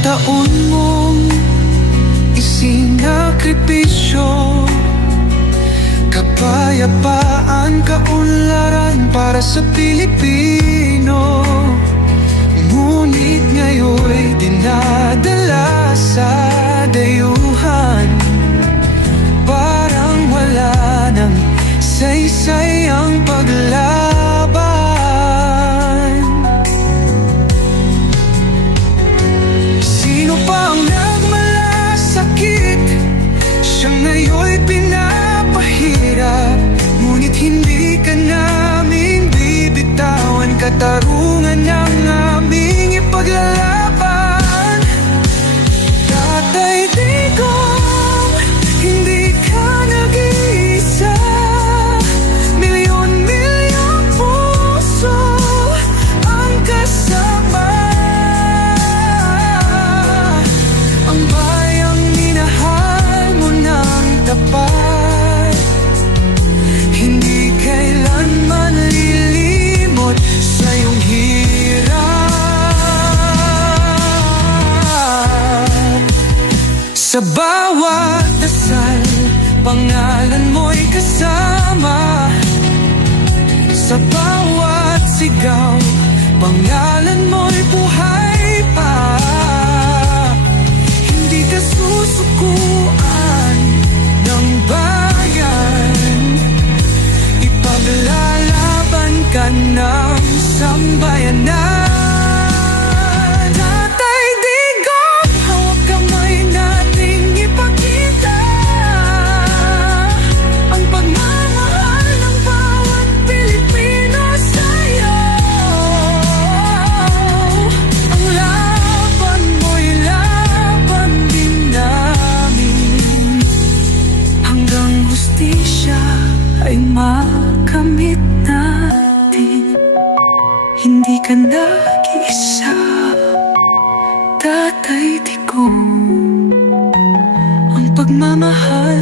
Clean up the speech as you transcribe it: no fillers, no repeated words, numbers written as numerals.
taon mong isinakripisyo, kapayapaan, kaunlaran para sa Pilipino. Ngunit ngayon'y dinadala sa dayuhan, parang wala nang saysay ang paglaban. Sino pa ang nagmalasakit? Siya ngayon'y pinapahirap, ngunit hindi ka namin bibitawan. Katarungan ang aming ipaglalaban. Tatay Digong, hindi ka nag-iisa. Milyon-milyong puso ang kasama. Ang bayang minahal mo ng tapat, hindi kailanman lilimot sa iyong hirap. Sa bawat dasal, pangalan mo'y kasama. Sa bawat sigaw, pangalan mo'y buhay pa. Hindi ka susukuan ng bayan, ipaglalaban ka ng sambayanan. Tatay Digong, hawak kamay nating ipakita ang pagmamahal ng bawat Pilipino sa'yo. Ang laban mo'y laban din namin, hanggang hustisya ay makamit natin. Hindi ka nag-iisa, Tatay Digong. Ang pagmamahal